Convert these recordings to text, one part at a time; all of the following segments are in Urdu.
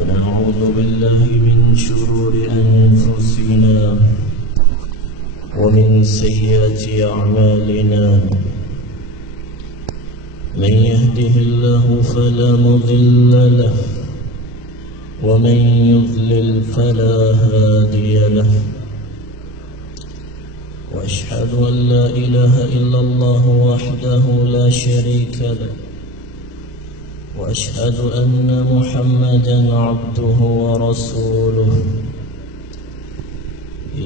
ونعوذ بالله من شرور أنفسنا ومن سيئات أعمالنا من يهده الله فلا مضل له ومن يضلل فلا هادي له وأشهد أن لا إله إلا الله وحده لا شريك له وأشهد أن محمدا عبده ورسوله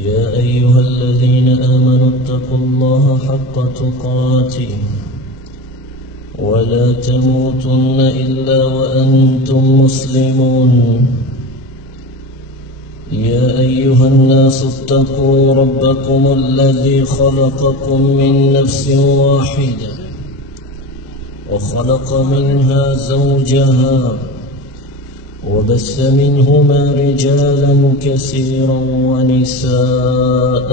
يا أيها الذين آمنوا اتقوا الله حق تقاته ولا تموتن إلا وأنتم مسلمون يا أيها الناس اتقوا ربكم الذي خلقكم من نفس واحدة وخلق منها زوجها وبث منهما رجالا كثيرا ونساء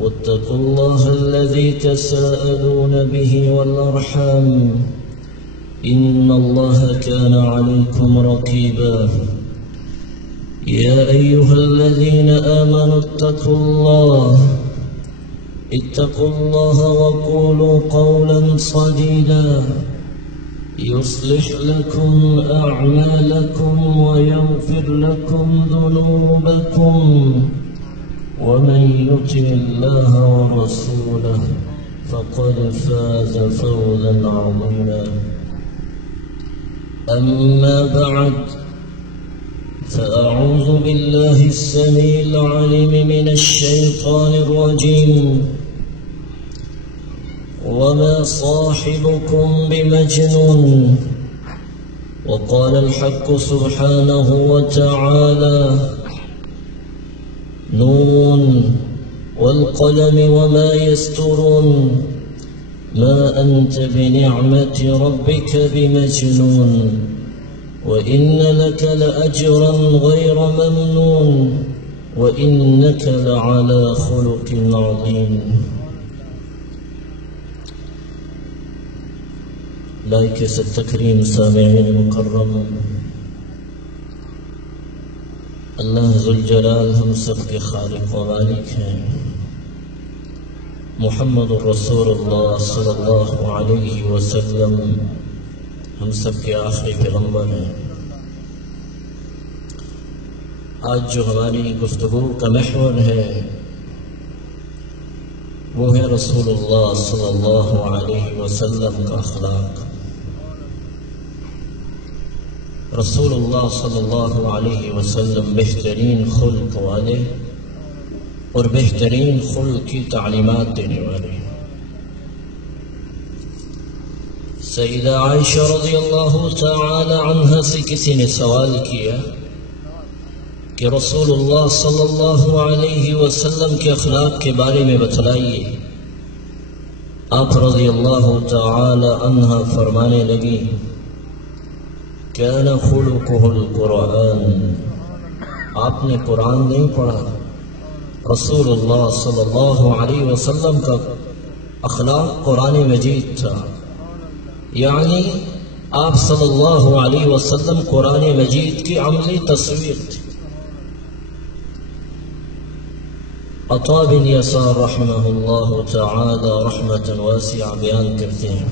واتقوا الله الذي تساءلون به والأرحام إن الله كان عليكم رقيبا يا أيها الذين آمنوا اتقوا الله وقولوا قولا سديدا يصلح لكم أعمالكم ويغفر لكم ذنوبكم ومن يطع الله ورسوله فقد فاز فوزا عظيما أما بعد فأعوذ بالله السميع العليم من الشيطان الرجيم وما صاحبكم بمجنون وقال الحق سبحانه وتعالى نون والقلم وما يسطرون ما أنت بنعمة ربك بمجنون وإن لك لأجرا غير ممنون وإنك لعلى خلق عظيم لائق التکریم سامعین مکرم، اللہ ذوالجلال ہم سب کے خالق و مالک ہیں، محمد الرسول اللہ صلی اللہ علیہ وسلم ہم سب کے آخری پیغمبر ہیں۔ آج جو ہماری گفتگو کا محور ہے وہ ہے رسول اللہ صلی اللہ علیہ وسلم کا اخلاق۔ رسول اللہ صلی اللہ علیہ وسلم بہترین خلق والے اور بہترین خلق کی تعلیمات دینے والے ہیں۔ سیدہ عائشہ رضی اللہ تعالی عنہ سے کسی نے سوال کیا کہ رسول اللہ صلی اللہ علیہ وسلم کے اخلاق کے بارے میں بتلائیے۔ آپ رضی اللہ تعالی عنہ فرمانے لگی كان خلقه القرآن، آپ نے قرآن نہیں پڑھا، رسول اللہ صلی اللہ علیہ وسلم کا اخلاق قرآن مجید تھا، یعنی آپ صلی اللہ علیہ وسلم قرآن مجید کی عملی تصویر تھی۔ عطا بن یسار رحمہ اللہ تعالی رحمۃ واسعہ بیان کرتے ہیں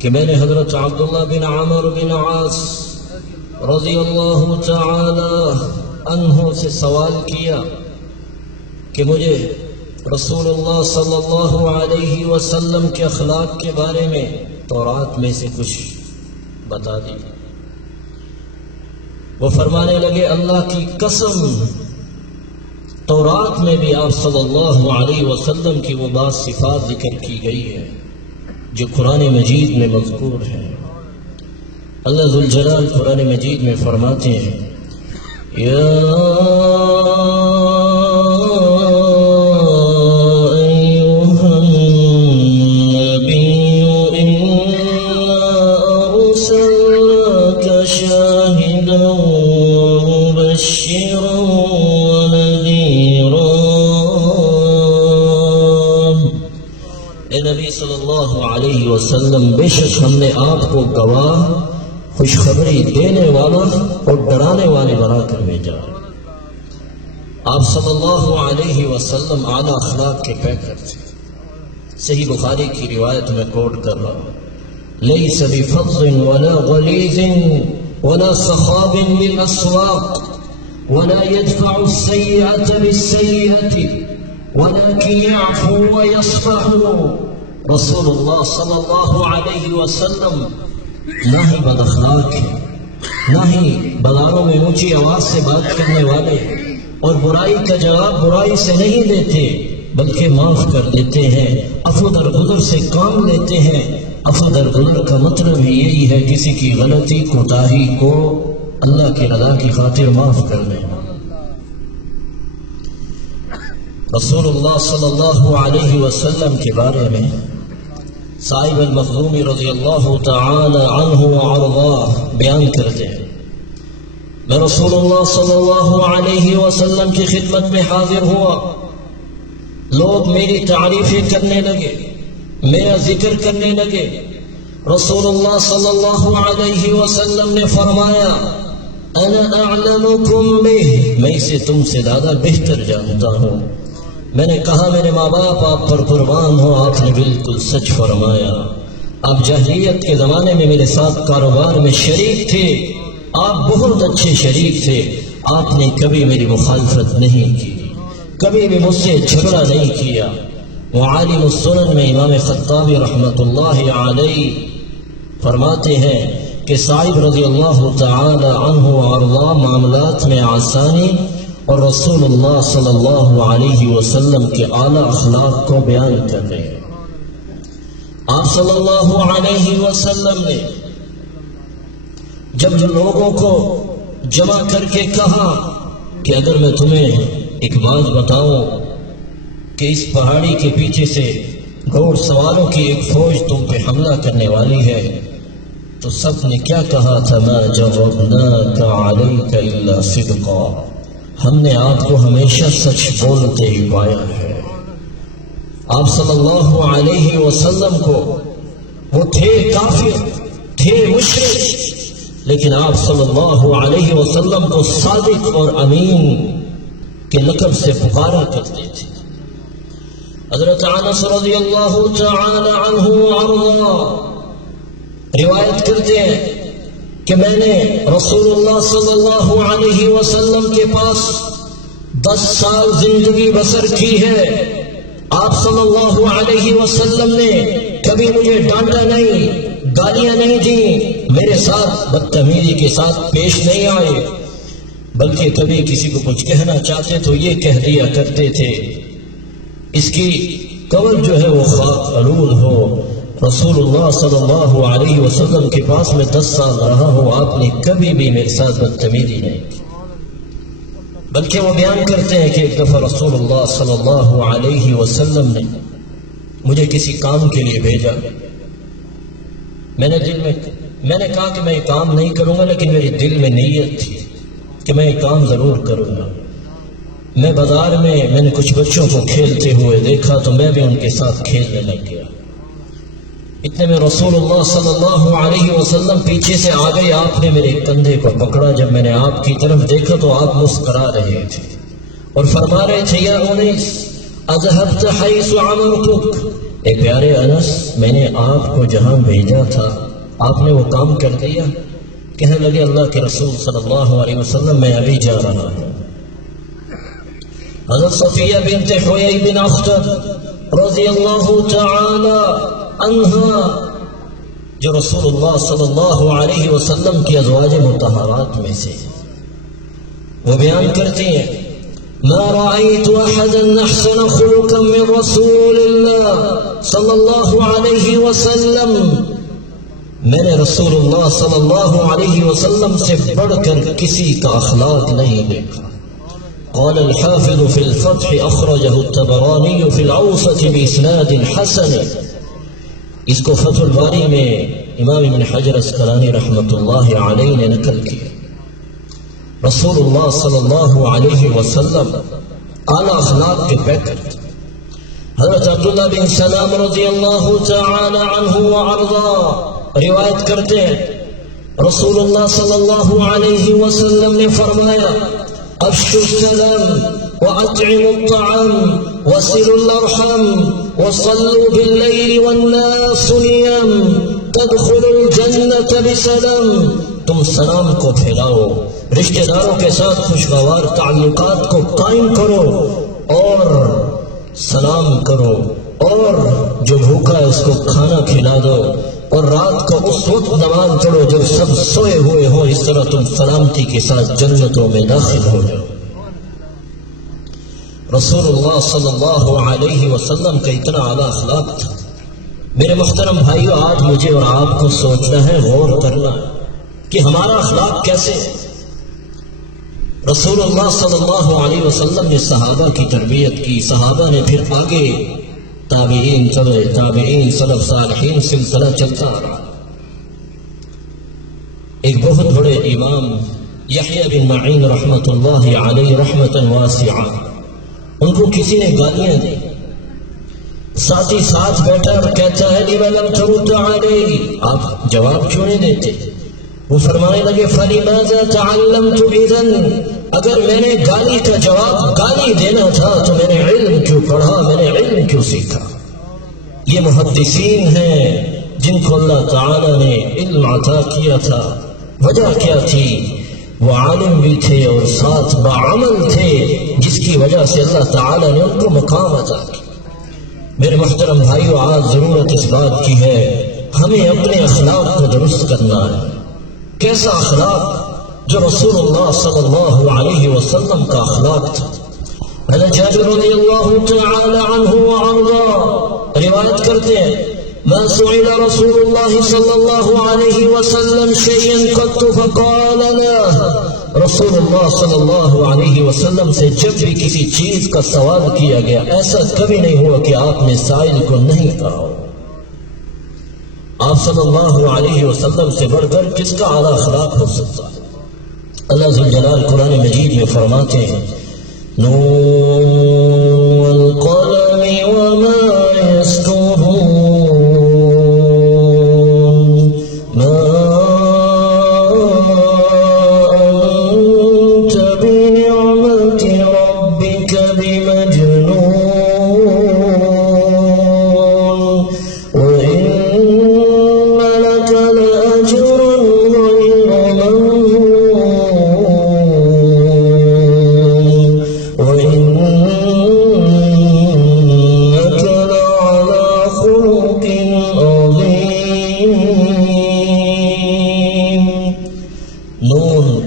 کہ میں نے حضرت عبداللہ بن عمرو بن عاص رضی اللہ تعالی عنہ سے سوال کیا کہ مجھے رسول اللہ صلی اللہ علیہ وسلم کے اخلاق کے بارے میں تورات میں سے کچھ بتا دیجیے۔ وہ فرمانے لگے اللہ کی قسم، تورات میں بھی آپ صلی اللہ علیہ وسلم کی وہ بعض صفات ذکر کی گئی ہے جو قرآن مجید میں مذکور ہے۔ اللہ ذوالجلال قرآن مجید میں فرماتے ہیں یا ایوہا النبی انا ارسلناک شاہدا ومبشرا ونذیرا۔ اے نبی صلی اللہ علیہ وسلم، بے شک ہم نے آپ کو گواہ خوشخبری دینے والا اور ڈرانے والے بنا کر بھیجا۔ آپ صلی اللہ علیہ وسلم اعلیٰ اخلاق کے پیکر تھے۔ صحیح بخاری کی روایت میں کوٹ کر رہا ہوں، لیس بفظ ولا غلیظ ولا صخاب بالاسواق ولا يدفع السيئة بالسيئة ولكن يعفو ويصفح۔ رسول اللہ صلی اللہ علیہ وسلم نہ ہی بد اخلاق ہے، نہ ہی بازاروں میں اونچی آواز سے بات کرنے والے، اور برائی کا جواب برائی سے نہیں دیتے بلکہ معاف کر دیتے ہیں، عفو درگزر سے کام لیتے ہیں۔ عفو درگزر کا مطلب ہی یہی ہے کسی کی غلطی کوتاہی کو اللہ کی رضا کی خاطر معاف کر دینا۔ رسول اللہ صلی اللہ علیہ وسلم کے بارے میں صاحب المخزومی رضی اللہ تعالی عنہ وارضاہ بیان کرتے ہیں، میں رسول اللہ صلی اللہ علیہ وسلم کی خدمت میں حاضر ہوا، لوگ میری تعریفیں کرنے لگے، میرا ذکر کرنے لگے۔ رسول اللہ صلی اللہ علیہ وسلم نے فرمایا، انا اعلمکم بہ، میں اسے تم سے زیادہ بہتر جانتا ہوں۔ میں نے کہا میرے ماں باپ آپ پر قربان ہو، آپ نے بالکل سچ فرمایا۔ آپ جاہلیت کے زمانے میں میرے ساتھ کاروبار میں شریک تھے، آپ بہت اچھے شریک تھے، آپ نے کبھی میری مخالفت نہیں کی، کبھی بھی مجھ سے جھگڑا نہیں کیا۔ معالم السنن میں امام خطابی رحمۃ اللہ علیہ فرماتے ہیں کہ صاحب رضی اللہ تعالی عنہ وارضاہ معاملات میں آسانی اور رسول اللہ صلی اللہ علیہ وسلم کے اعلیٰ اخلاق کو بیان کر رہے ہیں۔ آپ صلی اللہ علیہ وسلم نے جب لوگوں کو جمع کر کے کہا کہ اگر میں تمہیں ایک بات بتاؤں کہ اس پہاڑی کے پیچھے سے گھوڑ سواروں کی ایک فوج تم پہ حملہ کرنے والی ہے، تو سب نے کیا کہا تھا، ما جربناک علیک الا صدقا، ہم نے آپ کو ہمیشہ سچ بولتے ہی پایا ہے۔ آپ صلی اللہ علیہ وسلم کو وہ تھے کافر، تھے مشرک، لیکن آپ صلی اللہ علیہ وسلم کو صادق اور امین کے لقب سے پکارا کرتے تھے۔ حضرت انس رضی اللہ تعالی عنہ وارضاہ روایت کرتے ہیں کہ میں نے رسول اللہ صلی اللہ علیہ وسلم کے پاس 10 سال زندگی بسر کی ہے، آپ صلی اللہ علیہ وسلم نے کبھی مجھے ڈانٹا نہیں، گالیاں نہیں دیں، میرے ساتھ بدتمیزی کے ساتھ پیش نہیں آئے، بلکہ کبھی کسی کو کچھ کہنا چاہتے تو یہ کہہ دیا کرتے تھے اس کی قبر جو ہے وہ خاک آلود ہو۔ رسول اللہ صلی اللہ علیہ وسلم کے پاس میں 10 سال رہا ہوں، آپ نے کبھی بھی میرے ساتھ بدتمیزی نہیں کی۔ بلکہ وہ بیان کرتے ہیں کہ ایک دفعہ رسول اللہ صلی اللہ علیہ وسلم نے مجھے کسی کام کے لیے بھیجا، میں نے کہا کہ میں یہ کام نہیں کروں گا، لیکن میرے دل میں نیت تھی کہ میں یہ کام ضرور کروں گا۔ میں بازار میں نے کچھ بچوں کو کھیلتے ہوئے دیکھا تو میں بھی ان کے ساتھ کھیلنے لگ گیا۔ اتنے میں رسول اللہ صلی اللہ علیہ وسلم پیچھے سے آ گئے، آپ نے میرے کندھے کو پکڑا، جب میں نے آپ کی طرف دیکھا تو آپ مسکرا رہے تھے اور فرما رہے تھے، یا انیس اذهبت حیث امرتک، اے پیارے انس، میں نے آپ کو جہاں بھیجا تھا آپ نے وہ کام کر دیا؟ کہنے لگے اللہ کے رسول صلی اللہ علیہ وسلم میں ابھی جا رہا ہوں۔ حضرت صفیہ بنت حیی بن اخطب رضی اللہ تعالی عنہا، جو رسول اللہ صلی اللہ علیہ وسلم کی ازواج مطہرات میں سے، وہ بیان کرتی ہیں، ما رأيت احدا احسن خلقا من رسول اللہ صلی اللہ علیہ وسلم، میں نے رسول اللہ صلی اللہ علیہ وسلم سے بڑھ کر کسی کا اخلاق نہیں دیکھا۔ قال الحافظ في الفتح اخرجه الطبراني في الاوسط باسناد حسن، اس کو فتح الباری میں امام ابن حجر اسقلانی رحمۃ اللہ علیہ نے نقل کیا۔ رسول اللہ صلی اللہ علیہ وسلم اعلیٰ اخلاق کے پیکر تھے۔ حضرت عبداللہ بن سلام رضی اللہ تعالی عنہ وارضاہ روایت کرتے ہیں رسول اللہ صلی اللہ علیہ وسلم نے فرمایا افشوا السلام واطعموا الطعام وصلوا الارحام وصلوا بالليل والناس نيام تدخلوا الجنة بسلام. تم سلام کو پھیلاؤ، رشتہ داروں کے ساتھ خوشگوار تعلقات کو قائم کرو اور سلام کرو، اور جو بھوکا ہے اس کو کھانا کھلا دو، اور رات کو اس وقت نماز پڑھو جب سب سوئے ہوئے ہوں. اس طرح تم سلامتی کے ساتھ جنتوں میں داخل ہو جاؤ. رسول اللہ صلی اللہ علیہ وسلم کا اتنا اعلیٰ اخلاق تھا. میرے محترم بھائیو، آج مجھے اور آپ کو سوچنا ہے، غور کرنا ہے کہ ہمارا اخلاق کیسے ہے. رسول اللہ صلی اللہ علیہ وسلم نے صحابہ کی تربیت کی، صحابہ نے پھر آگے تابعین چلے، تابعین سلف صالحین، سلسلہ چلتا رہا. ایک بہت بڑے امام یحییٰ بن معین رحمۃ اللہ علیہ رحمۃ واسعہ، ان کو کسی نے گالیاں دی. ساتھی ساتھ بیٹھا اور کہتا ہے لِمَ لَمْ تَرُدَّ عَلَيْهِ، آپ جواب کیوں نہیں دیتے؟ وہ فرمانے لگے فَلِمَاذَا تَعَلَّمْتُ إِذًا، اگر میں نے گالی کا جواب گالی دینا تھا تو میں نے علم کیوں پڑھا، میں نے علم کیوں سیکھا. یہ محدثین ہیں جن کو اللہ تعالی نے علم عطا کیا تھا. وجہ کیا تھی؟ وہ عالم بھی تھے اور ساتھ بعمل تھے، جس کی وجہ سے اللہ تعالی نے ان کو مقام عطا کیا. میرے محترم بھائیو، آج ضرورت اس بات کی ہے ہمیں اپنے اخلاق کو درست کرنا ہے. کیسا اخلاق؟ جو رسول اللہ صلی اللہ علیہ وسلم کا اخلاق تھا. حضرت جابر رضی اللہ تعالی عنہ وارضاہ روایت کرتے ہیں ما سئل رسول اللہ صلی اللہ علیہ وسلم شیئا قط فقال لا، رسول اللہ صلی اللہ علیہ وسلم سے جب بھی کسی چیز کا سوال کیا گیا ایسا کبھی نہیں ہوا کہ آپ نے سائل کو نہیں کہا ہو. آپ صلی اللہ علیہ وسلم سے بڑھ کر کس کا اعلیٰ اخلاق ہو سکتا ہے؟ اللہ ذوالجلال قرآن مجید میں فرماتے ہیں نون والقلم وما يسطرون ما أنت بنعمة ربك بمجنون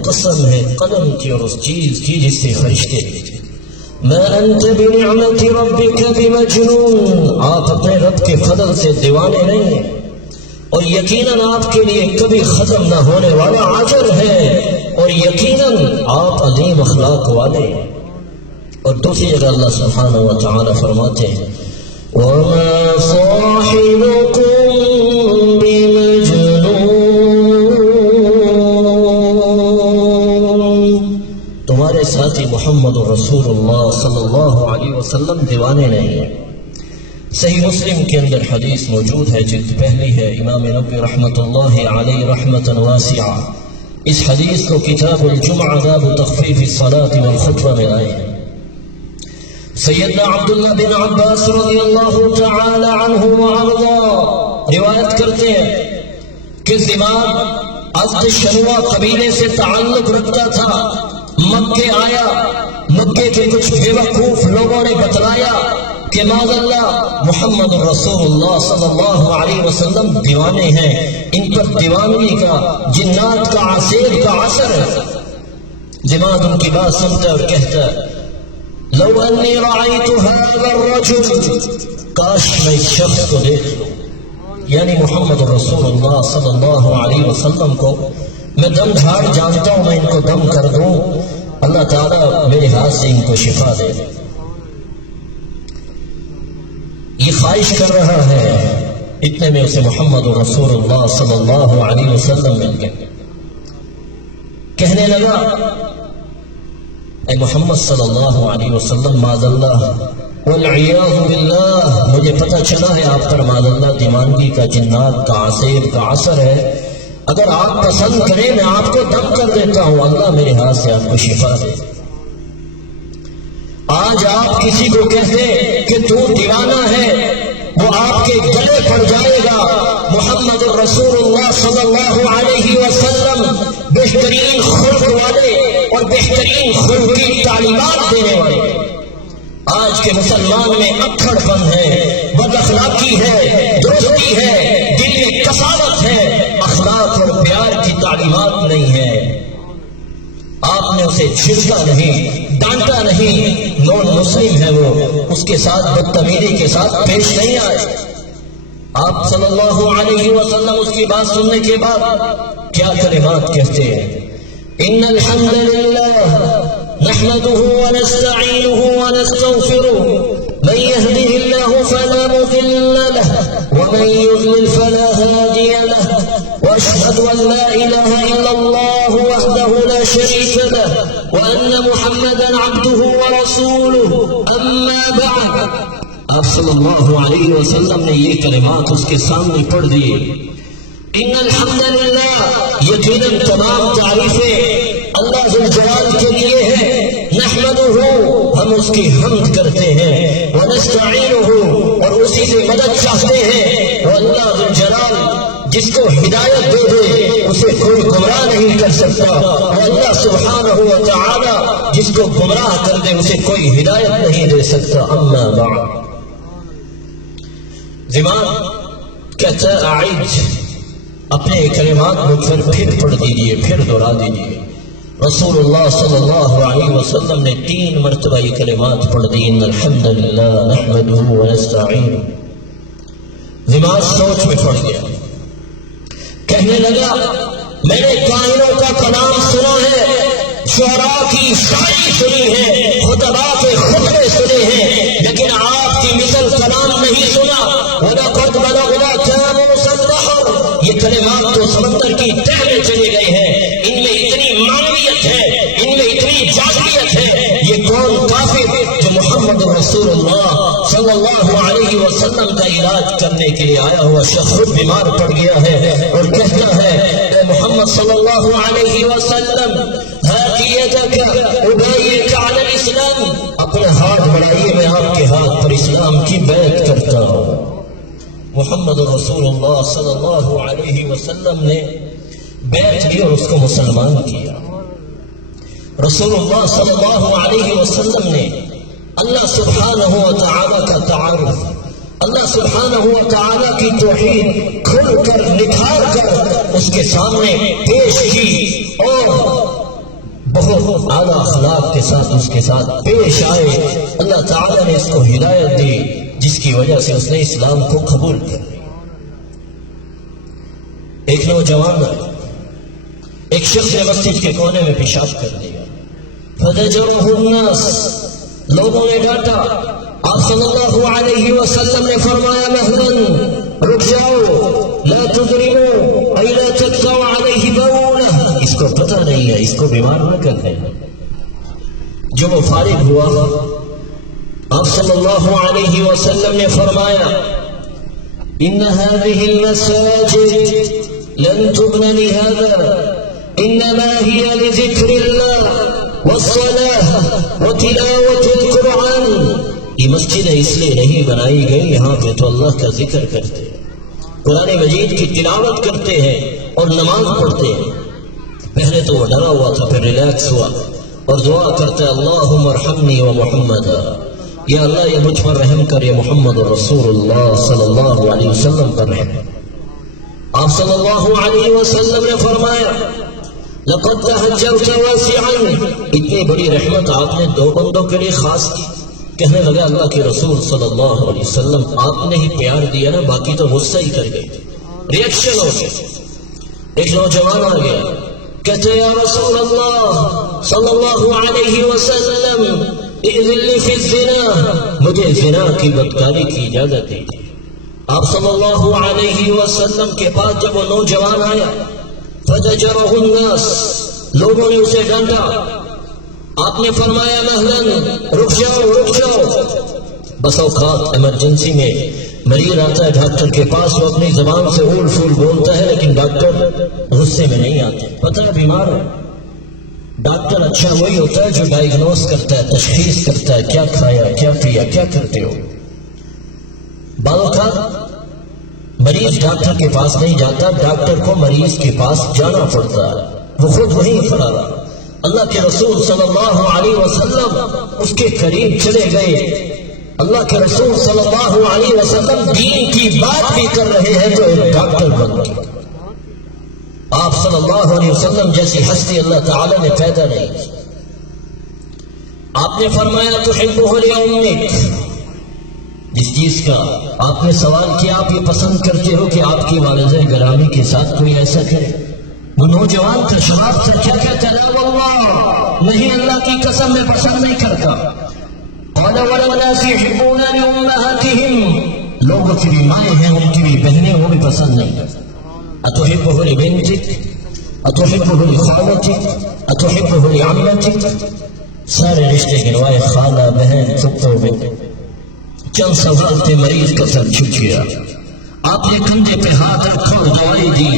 قسم ہے قلم کی اور اس چیز کی جس سے فرشتے بھیجے. ما انت بنعمت ربک بمجنون، آپ اپنے رب کے فضل سے دیوانے نہیں ہیں، اور یقیناً آپ کے لیے کبھی ختم نہ ہونے والا اجر ہے، اور یقیناً آپ عظیم اخلاق والے. اور دوسری جگہ اللہ سبحانہ و تعالی فرماتے ہیں وما صاحبكم بمجنون، تمہارے ساتھی محمد رسول اللہ صلی اللہ علیہ وسلم دیوانے نہیں ہیں. صحیح مسلم کے اندر حدیث موجود ہے، جلد پہلی ہے، امام نبوی رحمۃ اللہ علیہ رحمۃ واسعہ اس حدیث کو کتاب الجمعہ باب تخفیف الصلاة والخطبہ میں لائے ہیں. سیدنا عبداللہ بن عباس رضی اللہ تعالی عنہ وارضاہ روایت کرتے ہیں کہ زمام ازد شنوا قبیلے سے تعلق رکھتا تھا. مکے آیا، مکے کے کچھ بے وقوف لوگوں نے بتلایا کہ معاذ اللہ محمد رسول اللہ صلی اللہ علیہ وسلم دیوانے ہیں، ان پر دیوانگی کا، جنات کا، عصیر کا اثر ہے. جماعت ان کی بات سنتا اور کہتا لو انی رأیت هذا الرجل، کاش میں اس شخص کو دیکھ لوں، یعنی محمد رسول اللہ صلی اللہ علیہ وسلم کو میں دم دھاڑ جانتا ہوں، میں ان کو دم کر دوں، اللہ تعالیٰ میرے ہاتھ سے ان کو شفا دے. یہ خواہش کر رہا ہے، اتنے میں اسے محمد رسول اللہ صلی اللہ علیہ وسلم مل گئے. کہنے لگا اے محمد صلی اللہ علیہ وسلم معاذ اللہ والعیاذ باللہ، مجھے پتہ چلا ہے آپ پر معاذ اللہ دیوانگی کا، جنات کا، عصیر کا اثر ہے، اگر آپ پسند کریں میں آپ کو دم کر دیتا ہوں، اللہ میرے ہاتھ سے آپ کو شفا دے۔ آج آپ کسی کو کہتے کہ تو دیوانہ ہے، وہ آپ کے گلے پڑ جائے گا۔ محمد رسول اللہ صلی اللہ علیہ وسلم بہترین خلق والے اور بہترین خلق کی تعلیمات دینے والے۔ آج کے مسلمان میں اکڑ پن ہے، بد اخلاقی ہے، درستی ہے، دل میں کساوت ہے، اخلاق اور پیار کی تعلیمات نہیں ہے۔ آپ نے اسے چھڑکا نہیں، ڈانٹا نہیں، نون مسلم ہے وہ، اس کے ساتھ بدتمیزی کے ساتھ پیش نہیں آئے۔ آپ صلی اللہ علیہ وسلم اس کی بات سننے کے بعد کیا کلمات کہتے ہیں؟ ان الحمد للہ نحمده ونستعینه ونستغفره من يهده الله فلا مضل له ومن يضلل فلا هادي له واشهد ان لا اله الا الله وحده لا شريك له وان محمدا عبده ورسوله اما بعد۔ آپ صلی اللہ علیہ وسلم نے یہ کلمات اس کے سامنے پڑھ دیے۔ ان الحمدللہ، یقیناً تمام تعریفیں اللہ ذو الجلال کے لیے ہیں۔ نحمدہ، ہم اس کی حمد کرتے ہیں۔ ونستعینہ، اور اسی سے مدد چاہتے ہیں۔ وہ اللہ ذو الجلال جس کو ہدایت دے دے اسے کوئی گمراہ نہیں کر سکتا، اور اللہ سبحانہ و تعالی جس کو گمراہ کر دے اسے کوئی ہدایت نہیں دے سکتا۔ اما بعد، زمان کہتا ہے اعید، اپنے کلمات مجھ پر پھر پڑھ دیجئے، پھر دہرا دیجئے۔ رسول اللہ صلی اللہ علیہ وسلم نے 3 مرتبہ یہ کلمات پڑھ دی۔ ان الحمدللہ نحمده ونستعینہ۔ زمان سوچ میں پڑ گیا، کہنے لگا میں نے کائنوں کا کلام سنا ہے، شعراء کی شاعری سنی ہے، خطباء کے خطبے سنے ہیں، لیکن آپ کی مثل کلام نہیں سنا۔ وَلَقَدْ بَلَغْنَا كَانُوا سَبَّحُوا، یہ کلمات تو سمندر کی تہہ میں چلے گئے ہیں، ان میں اتنی معنویت ہے، ان میں اتنی جاذبیت ہے۔ یہ کون کافر جو محمد رسول اللہ صلی اللہ علیہ وسلم کا علاج کرنے کے لیے آیا ہوا شخص بیمار پڑ گیا ہے اور کہتا ہے اے محمد صلی اللہ علیہ وسلم اپنے ہاتھ بڑھائیے، میں آپ کے ہاتھ پر اسلام کی بیعت کرتا ہوں۔ محمد رسول اللہ صلی اللہ علیہ وسلم نے بیعت کی اور اس کو مسلمان کیا۔ رسول اللہ صلی اللہ علیہ وسلم نے اللہ سبحانہ و تعالی کا تعارف، اللہ سبحانہ و تعالی کی توحید کھل کر نکھار کر اس کے سامنے پیش کی، اور بہت اعلیٰ اخلاق کے ساتھ اس کے ساتھ پیش آئے۔ اللہ تعالیٰ نے اس کو ہدایت دی، جس کی وجہ سے اس نے اسلام کو قبول کر لیا۔ ایک نوجوان ایک شخص نے مسجد کے کونے میں پیشاب کر دیا، فزجرہ الناس، لوگوں نے ڈانٹا۔ آپ صلی اللہ علیہ وسلم نے فرمایا مہلا، رک جاؤ، لا تضربوا اے لا تقطعوا علیہ بولہ، اس کو پتہ نہیں ہے، اس کو بیمار نہ کر دینا۔ جو وہ فارغ ہوا، آپ صلی اللہ علیہ وسلم نے فرمایا ان هذه المساجد لن تبن لهذا انما هي لذكر الله والصلاة وتلاوة القرآن، یہ مسجدیں اس لیے نہیں بنائی گئی، یہاں پہ تو اللہ کا ذکر کرتے ہیں، قرآن مجید کی تلاوت کرتے ہیں اور نماز پڑھتے ہیں۔ پہلے تو وہ ڈرا ہوا تھا، پھر ریلیکس ہوا اور دعا کرتا ہے اللہم ارحمنی و محمد، یا اللہ یہ مجھ پر رحم کر، یہ محمد رسول اللہ صلی اللہ علیہ وسلم پر رحم۔ آپ صلی اللہ علیہ وسلم نے فرمایا لقد تہجرت واسعا، اتنی بڑی رحمت آپ نے 2 بندوں کے لیے خاص کی۔ کہنے لگا اللہ کے رسول صلی اللہ علیہ وسلم آپ نے ہی پیار دیا نا، باقی تو غصہ ہی کر گئے، ریئیکشن ہو گیا۔ ایک نوجوان آ گیا، کہتے یا رسول اللہ صلی اللہ علیہ وسلم اذن لی فی الزنا، مجھے زنا کی بدکاری کی اجازت دی۔ آپ صلی اللہ علیہ وسلم کے پاس جب وہ نوجوان آیا، فزجرہ الناس، لوگوں نے اسے ڈانٹا۔ آپ نے فرمایا مہلا، رک جاؤ رک جاؤ۔ بس اوقات ایمرجنسی میں مریض آتا ہے ڈاکٹر کے پاس، وہ اپنی زبان سے اول فول بولتا ہے، لیکن ڈاکٹر غصے میں نہیں آتے. پتہ ہے بیمار ہے، ڈاکٹر اچھا وہی ہوتا ہے جو ڈائگنوز کرتا ہے، تشخیص کرتا ہے کیا کھایا، کیا پیا، کیا کرتے ہو. بعض اوقات مریض ڈاکٹر کے پاس نہیں جاتا، ڈاکٹر کو مریض کے پاس جانا پڑتا ہے، وہ خود وہیں کھڑا رہا. اللہ کے رسول صلی اللہ علیہ وسلم اس کے قریب چلے گئے. اللہ کے رسول صلی اللہ علیہ وسلم دین کی بات بھی کر رہے ہیں تو ایک ڈاکٹر بن گئے. آپ صلی اللہ علیہ وسلم جیسی ہستی اللہ تعالی نے پیدا نہیں کی. آپ نے فرمایا تحبہ لأمک، جس چیز کا آپ نے سوال کیا آپ یہ پسند کرتے ہو کہ آپ کی والدہ گرامی کے ساتھ کوئی ایسا کرے. وہ نوجوان کا جواب تھا کیا کہتا ہے؟ لا واللہ، نہیں اللہ کی قسم میں پسند نہیں کرتا. قال ولا الناس يحبون لأمهاتهم، لوگوں کی بھی مائیں ہیں، ان کی بھی بہنیں، وہ بھی پسند نہیں کرتا. اتحبه لبنتك، اتحبه لخالتك، اتحبه لعمتك، سارے رشتے گنوائے، خالہ، بہن، پھپھو میں. چند سوال تھے، مریض کا سر جھک گیا. آپ نے کندھے پہ ہاتھ رکھا اور دعائی دی.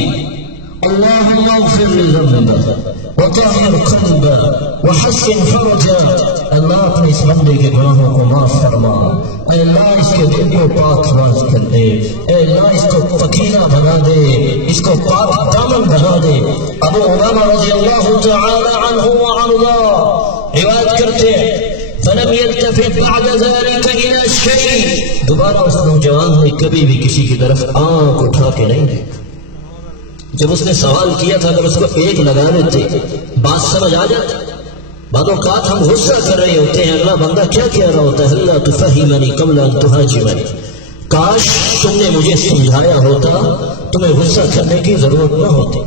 اللهم اغفر لذنبه وطهر قلبه وحسن فرجه. اللہ اپنے اس بندے کے گناہوں کو معاف فرما. اے اللہ اس کے دل کو پاک باز کر دے. اے اللہ اس کو پکیلا بنا دے، اس کو پاک دامن بنا دے. ابو امامہ رضی اللہ تعالی عنہ وارضاہ روایت کرتے ہیں فلم يلتفت بعد ذلك الى الشيء، دوبارہ اس نوجوان نے کبھی بھی کسی کی طرف آنکھ اٹھا کے نہیں دیکھا. جب اس نے سوال کیا تھا اگر اس کو ایک لگا دیتے بات سمجھ آ جاتی. بعض اوقات ہم غصہ کر رہے ہوتے ہیں، اگلا بندہ کیا کہہ رہا ہوتا ہے؟ اللہ تفہمنی قبل ان تہاجمنی، کاش تم نے مجھے سمجھایا ہوتا، تمہیں غصہ کرنے کی ضرورت نہ ہوتی.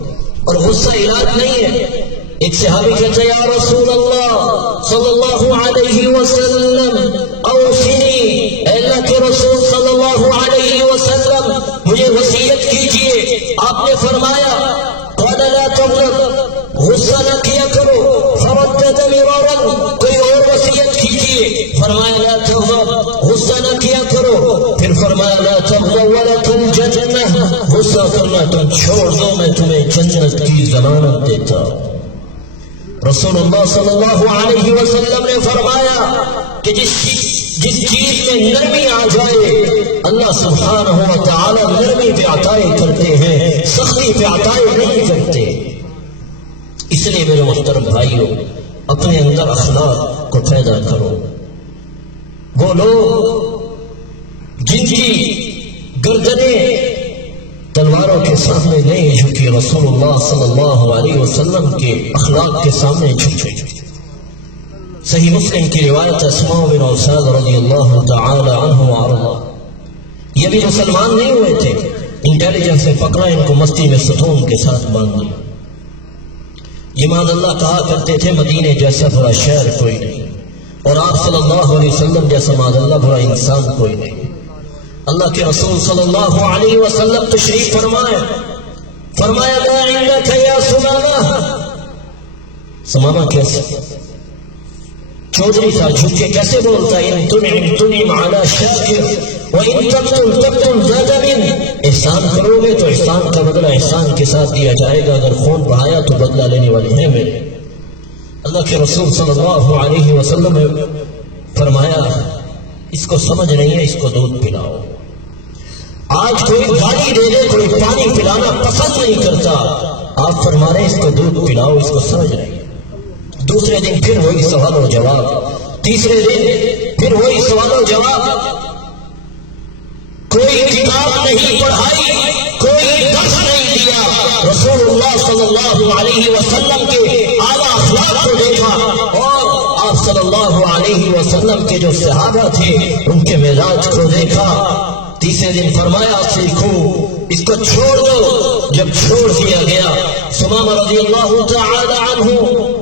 اور غصہ علاج نہیں ہے. ایک صحابی کہتا ہے یا رسول اللہ صلی اللہ علیہ وسلم اوصنی، اے اللہ کے رسول صلی اللہ علیہ وسلم مجھے وصیت کیجیے. آپ نے فرمایا قال لا تغضب، غصہ نہ کیا کرو. فردد مرارا، کوئی اور وصیت کیجیے. فرمایا لا تغضب، غصہ نہ کیا کرو. پھر فرمایا لا تغضب ولکم الجنہ، غصہ کرنا تم چھوڑ دو، میں تمہیں جنت کی ضمانت دیتا. رسول اللہ صلی اللہ علیہ وسلم نے فرمایا کہ جس چیز میں نرمی آ جائے اللہ سبحانہ و تعالی نرمی پہ عطائیں کرتے ہیں، سختی پہ عطائیں نہیں کرتے. اس لیے میرے محترم بھائیوں، اپنے اندر اخلاق کو پیدا کرو. وہ لوگ جن کی گردنیں تلواروں کے سامنے نہیں جھکی، رسول اللہ صلی اللہ علیہ وسلم کے اخلاق کے سامنے جھکے. صحیح مسلم کی روایت اسماء بن اساد رضی اللہ تعالی عنہ وارضاہ، یہ بھی مسلمان نہیں ہوئے تھے، انٹیلیجنس سے پکڑا، ان کو مستی میں ستون کے ساتھ باندھ دیا. یہ مان اللہ کہا کرتے تھے مدینے جیسا بڑا شہر کوئی نہیں، اور آپ صلی اللہ علیہ وسلم جیسا مان اللہ بڑا انسان کوئی نہیں. اللہ کے رسول صلی اللہ علیہ وسلم تشریف فرمائے، فرمایا ما عندک یا سمامہ. سمامہ کیسے چودھری تھا، جھک کے کیسے بولتا ہے ان تنعم علی شاکر وان تبطل تبطل زاد من، احسان کرو گے تو احسان کا بدلہ احسان کے ساتھ دیا جائے گا، اگر خون بہایا تو بدلہ لینے والے ہیں میرے. اللہ کے رسول صلی اللہ علیہ وسلم نے فرمایا اس کو سمجھ نہیں ہے، اس کو دودھ پلاؤ. آج کوئی گالی دے دے، کوئی پانی پلانا پسند نہیں کرتا، آپ فرما رہے ہیں اس کو دودھ پلاؤ، اس کو سمجھ نہیں. دوسرے دن پھر وہی سوال و جواب، تیسرے دن پھر وہی سوال و جواب. کوئی کتاب نہیں پڑھائی، کوئی درس نہیں دیا. رسول اللہ صلی اللہ علیہ وسلم کے اعلیٰ اخلاق کو دیکھا، اور آپ صلی اللہ علیہ وسلم کے جو صحابہ تھے ان کے معراج کو دیکھا. تیسرے دن فرمایا سیکھو، اس کو چھوڑ دو. جب چھوڑ دیا گیا، سمامہ رضی اللہ تعالی عنہ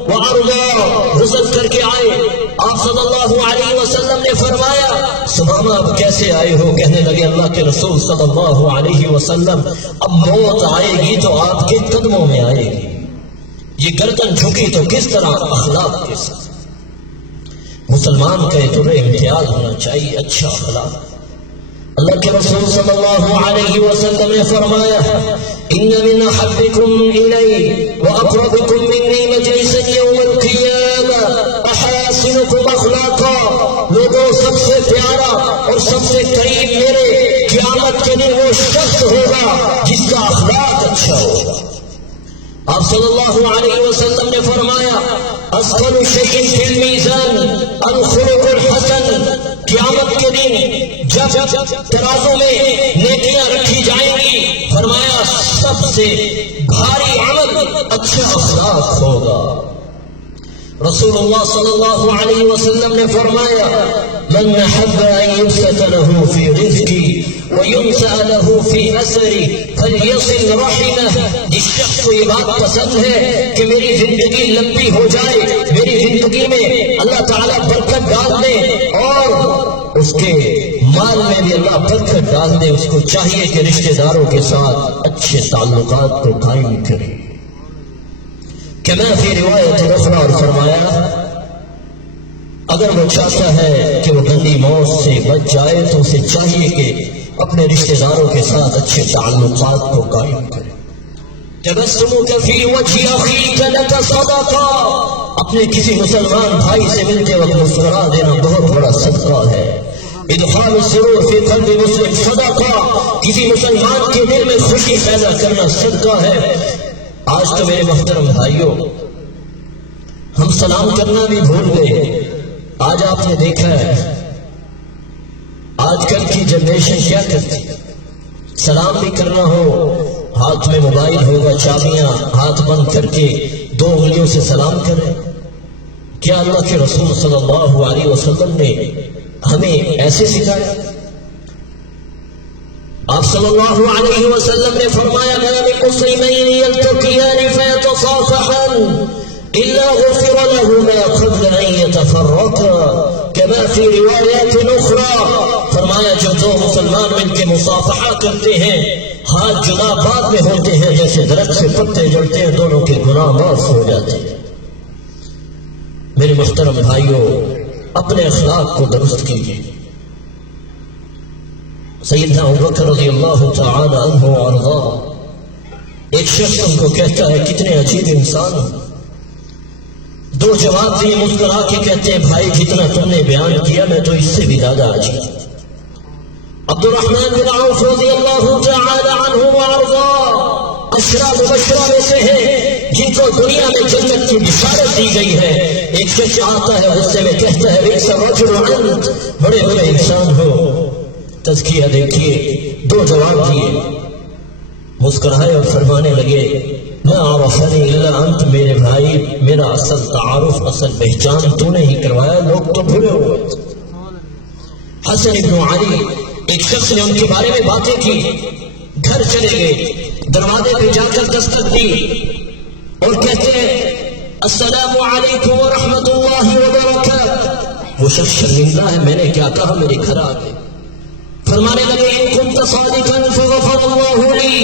وارضاہ غسل کر کے آئے. آپ صلی اللہ علیہ وسلم نے فرمایا سمامہ اب کیسے آئے ہو؟ کہنے لگے اللہ کے رسول صلی اللہ علیہ وسلم اب موت آئے گی تو آپ کے قدموں میں آئے گی، یہ گردن جھکی تو کس طرح؟ اخلاق کے ساتھ. مسلمان کا ایک امتیاز ہونا چاہیے اچھا اخلاق. اللہ کے رسول صلی اللہ علیہ وسلم نے فرمایا ان من احبكم الي واقربكم مني مجلسا يوم القيامه احاسنكم اخلاقا، لوگوں سب سے پیارا اور سب سے قریب میرے قیامت کے دن وہ شخص ہوگا جس کا اخلاق اچھا ہوگا۔ آپ صلی اللہ علیہ وسلم نے فرمایا اثقل شیء فی المیزان الخلق الحسن، قیامت کے دن جب ترازو میں نیکیاں رکھی جائیں گی، فرمایا سب سے بھاری عمل اچھا اخلاق ہوگا۔ رسول اللہ صلی اللہ علیہ وسلم نے فرمایا من احب ان يبسط له في رزقه وينسأ له في اثره فليصل رحمه، جس شخص کو یہ بات پسند ہے کہ میری زندگی لمبی ہو جائے، میری زندگی میں اللہ تعالیٰ برکت ڈال دے اور اس کے مال میں بھی اللہ برکت ڈال دے، اس کو چاہیے کہ رشتہ داروں کے ساتھ اچھے تعلقات کو قائم کرے۔ کما فی روایت اخرى، اور فرمایا اگر وہ چاہتا ہے کہ وہ گندی موت سے بچ جائے تو اسے چاہیے کہ اپنے رشتہ داروں کے ساتھ اچھے تعلقات کو قائم کرے۔ تبسمک فی وجہ اخیک لک صدقہ، اپنے کسی مسلمان بھائی سے ملتے وقت مسکرا دینا بہت بڑا صدقہ ہے۔ ادخال السرور فی قلب مسلم صدقہ، کسی مسلمان کے دل میں خوشی پیدا کرنا صدقہ ہے۔ آج تو میرے محترم بھائیوں ہم سلام کرنا بھی بھول گئے۔ آج آپ نے دیکھا ہے آج کل کی جنریشن کیا کرتی، سلام بھی کرنا ہو ہاتھ میں موبائل ہوگا، چابیاں ہاتھ بند کر کے 2 انگلیوں سے سلام کریں۔ کیا اللہ کے رسول صلی اللہ علیہ وسلم نے ہمیں ایسے سکھایا؟ آپ صلی اللہ علیہ وسلم نے فرمایا ما من مسلمین یلتقیان فیتصافحان الا غفر لهما قبل ان يتفرقا، كما في روایات اخرى، فرمایا جو 2 مسلمان مل کے مصافحہ کرتے ہیں ہاتھ جدا بعد میں ہوتے ہیں جیسے درخت سے پتے جڑتے ہیں، دونوں کے گناہ معاف ہو جاتے ہیں۔ میرے محترم بھائیوں اپنے اخلاق کو درست کیجیے۔ سیدنا ابوبکر رضی اللہ تعالی عنہ وارضا، ایک شخص ان کو کہتا ہے کتنے عجیب انسان، 2 جواب دیے، مسکرا کے کہتے ہیں بھائی جتنا تم نے بیان کیا میں تو اس سے بھی زیادہ عجیب۔ عبد الرحمن بن عوف رضی اللہ تعالی عنہ وارضا عشرہ مبشرہ میں سے ہے جن کو دنیا میں جنت کی بشارت دی گئی ہے۔ ایک شخص آتا ہے غصے میں کہتا ہے بئس الرجل انت، بڑے بڑے انسان ہو۔ تزکیہ دیکھیے، 2 جواب دیے، مسکرائے اور فرمانے لگے ما عرفنی الا انت، میرے بھائی میرا اصل تعارف اصل پہچان تو نے ہی کروایا، لوگ تو بھولے ہوئے۔ حسن ابن علی، ایک شخص نے ان کے بارے میں باتیں کی، گھر چلے گئے، دروازے پہ جا کر دستک دی اور کہتے ہیں السلام علیکم ورحمۃ اللہ وبرکاتہ۔ وہ شخص شرمندہ ہے، میں نے کیا کہا، میرے گھر آ گئے۔ فرمانے لگے ان كنت صادقا فغفر الله لي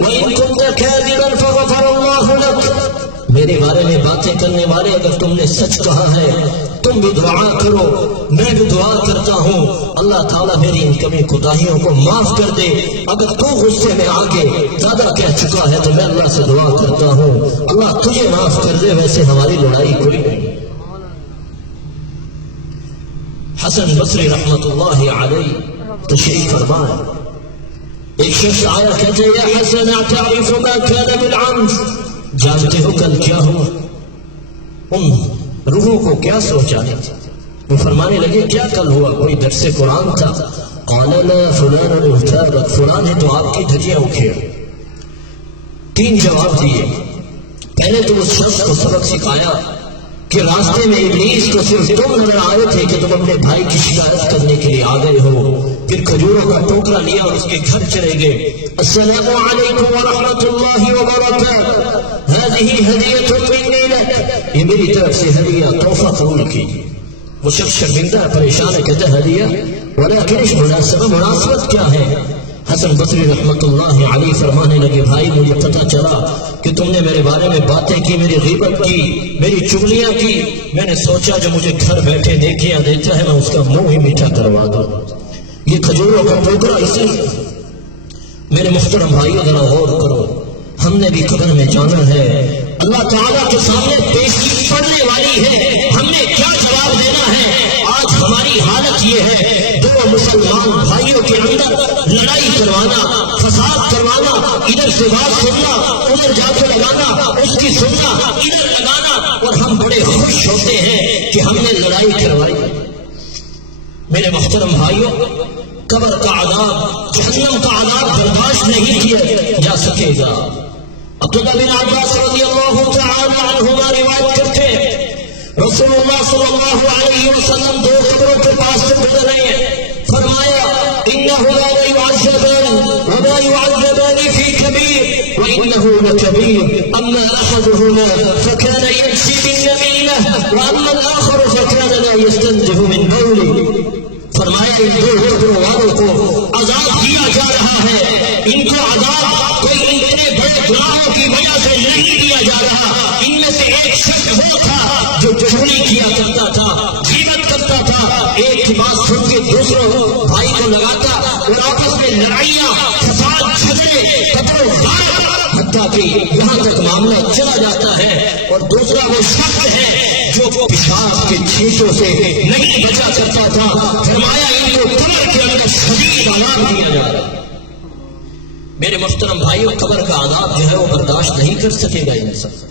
وان كنت كاذبا فغفر الله لك، میرے بارے میں باتیں کرنے والے اگر تم نے سچ کہا ہے تم بھی دعا کرو، میں بھی دعا کرتا ہوں اللہ تعالیٰ میری ان کمی کوتاہیوں کو معاف کر دے۔ اگر تو غصے میں آگے زیادہ کہہ چکا ہے تو میں اللہ سے دعا کرتا ہوں اللہ تجھے معاف کر دے، ویسے ہماری لڑائی کوئی نہیں۔ حسن بصری رحمت اللہ علیہ تشریف فرمائے، ایک شخص آیا کہتے یا حسن اعترف ما كان بالامس، جانتے ہو کل کیا ہوا؟ ان روحوں کو کیا سوچا ہے؟ وہ فرمانے لگے کیا کل ہوا؟ کوئی درس قرآن تھا؟ قال لا فلان افترق، فلان ہے تو آپ کی دھجیاں اکھیڑ۔ 3 جواب دیے، پہلے تو اس شخص کو سبق سکھایا کہ راستے میں ابلیس کو صرف تم نظر آئے تھے کہ تم اپنے بھائی کی شکایت کرنے کے لیے آ گئے ہو۔ پھر کھجوروں کا ٹوکرا لیا اور اس کے گھر چلے گئے، السلام علیکم ورحمۃ اللہ وبرکاتہ، هذه هدیۃ منی لک، یہ میری طرف سے ہدیہ تحفہ قبول کیجیے۔ وہ شخص شرمندہ پریشان ہے، کہتا ہے ہدیہ ولیکن اس مناسبت کیا ہے؟ حسن بصری رحمت اللہ علیہ فرمانے لگے بھائی مجھے پتہ چلا کہ تم نے میرے بارے میں باتیں کی، میری غیبت کی، میری چغلیاں کی، میں نے سوچا جو مجھے گھر بیٹھے نیکیاں دیتا ہے میں اس کا منہ ہی میٹھا کروا دوں۔ یہ کھجوروں کا ٹوکرا اسی، میرے محترم بھائیوں ذرا غور کرو، ہم نے بھی قبر میں جانا ہے، اللہ تعالیٰ کے سامنے پیشی پڑنے والی ہے، ہم نے کیا جواب دینا ہے؟ آج ہماری حالت یہ ہے، دو مسلمان بھائیوں کے اندر لڑائی کروانا، فساد کروانا، ادھر سے بات سننا، ادھر جا کے لگانا، اس کی سننا، ادھر لگانا، اور ہم بڑے خوش ہوتے ہیں کہ ہم نے لڑائی کروائی۔ میرے محترم بھائیوں، قبر کا عذاب، جہنم کا عذاب برداشت نہیں کیا جا سکے گا۔ عبداللہ بن عباس رضی اللہ تعالی عنہما روایت کرتے ہیں، رسول اللہ صلی اللہ علیہ وسلم دو قبروں کے پاس سے گزر رہے ہیں، فرمایا انہما لا يعذبان وما يعذبان في كبير وانه لكبير اما احدهما فكان يمشي بالنميمه واما الاخر فكان لا يستنزه من بوله۔ فرمایا ان دو قبروں والوں کو عذاب دیا جا رہا ہے، ان کو عذاب کوئی اتنے بڑے گناہوں کی وجہ سے نہیں دیا جا رہا۔ ان میں سے ایک شخص وہ تھا جو چوری کیا کرتا تھا، غیبت کرتا تھا، ایک کی بات سن کے دوسروں بھائی کو لگاتا اور آپس میں لڑائیاں، فساد، جھگڑے، قتل و غارت، حتیٰ کہ یہاں تک معاملہ چلا جاتا ہے۔ اور دوسرا وہ شخص ہے جو پیشاب کے چھینٹوں سے نہیں بچا کرتا تھا، فرمایا ان کو قبر کے اندر شدید عذاب دیا جا رہا ہے۔ میرے محترم بھائیوں، قبر کا عذاب جو ہے وہ برداشت نہیں کر سکے گا انسان۔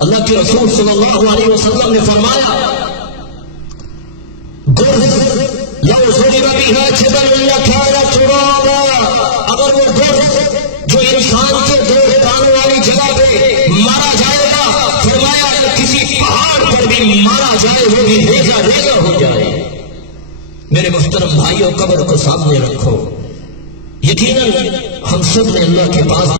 اللہ کے رسول صلی اللہ علیہ وسلم نے فرمایا لو ضرب بها جبل لكان ترابا، اگر وہ گرد جو انسان کے دو کانوں والی جگہ پہ مارا جائے گا، فرمایا اگر کسی پہاڑ پر بھی مارا جائے وہ بھی ریزہ ریزہ ہو جائے۔ میرے محترم بھائیوں، قبر کو سامنے رکھو، یقیناً ہم سب نے اللہ کے پاس